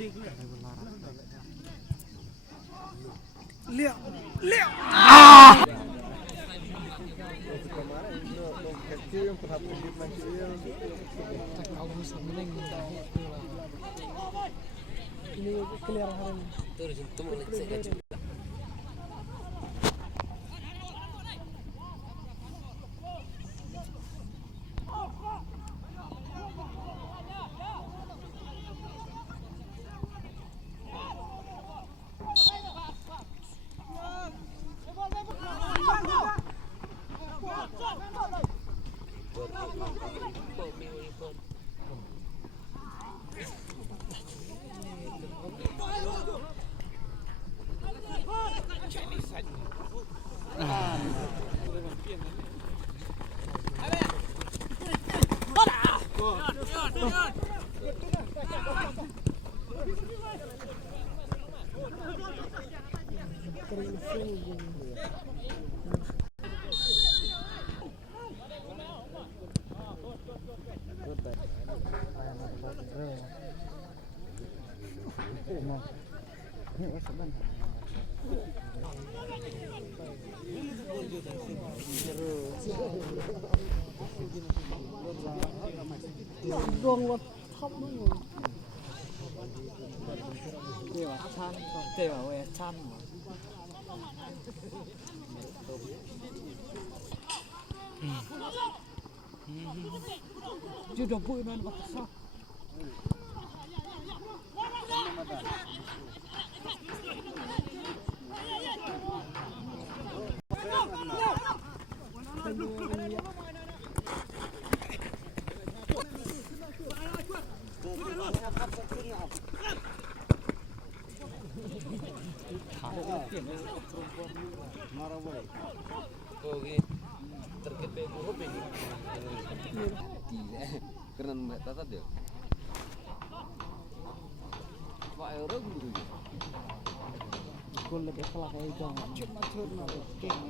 Lihat, lihat. Kemarin lo kecil yang pernah pundit macam Ini clear hari ini. Terus itu mulai sekejap. Gong wat thấp nó rồi. Kêu về chăn mà. Chưa được bụi nó bắt sao. Oke, terkait huruf ini. Keren mbak Tata deh. Pak Euro guru. Gue lebih kelak kayak itu. Cuma cuma king.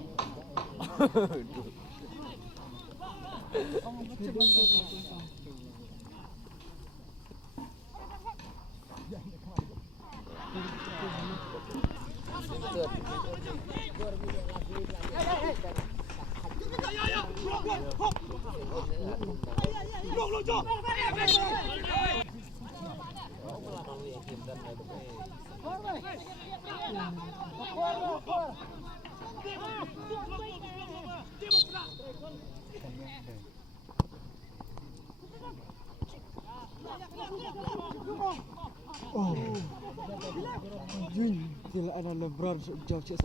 Cuma cuma. Oh, Jun, sila ada LeBron jauh sih.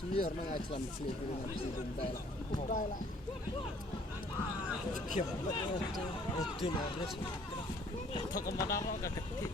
Senior nang ajaran sini dengan si Buntai lah. Buntai lah. Kiam banget itu. Itu mana sih? Tak kemana-mana gak ketik.